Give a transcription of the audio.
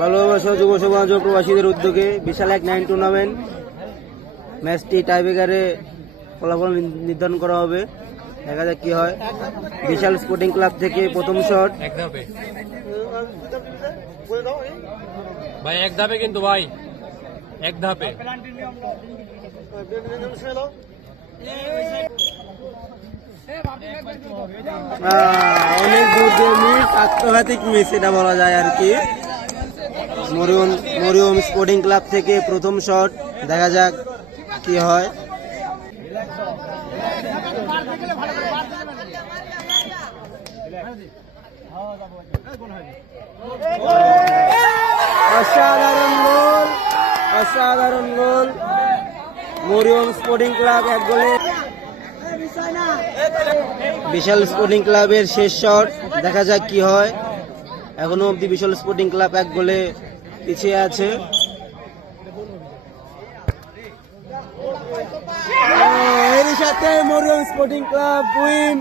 ভালোবাসা যুব সমাজ ও প্রবাসীদের উদ্যোগে বিশাল এক 9 টুর্নামেন্ট ম্যাচটি টাইব্রেকারে ফলাফল নির্ধারণ করা হবে। দেখা যাক কি হয়। বিশাল স্পোর্টিং ক্লাব থেকে প্রথম শট ভাই, এক ধাপে কিন্তু ভাই, এক ধাপে। অনেক দূর দিয়ে মিস, আত্মঘাতিক মিস এটা বলা যায় আর কি। মরিয়ম স্পোর্টিং ক্লাব থেকে প্রথম শট, দেখা যাক কি হয়। অসাধারণ গোল, অসাধারণ গোল। মরিয়ম স্পোর্টিং ক্লাব এক গোলে। বিশাল স্পোর্টিং ক্লাবের শেষ শট, দেখা যাক কি হয়। এখনো অব্দি বিশাল স্পোর্টিং ক্লাব এক গোলে পিছিয়ে আছে। এর সাথে মরিয়ম স্পোর্টিং ক্লাব উইন।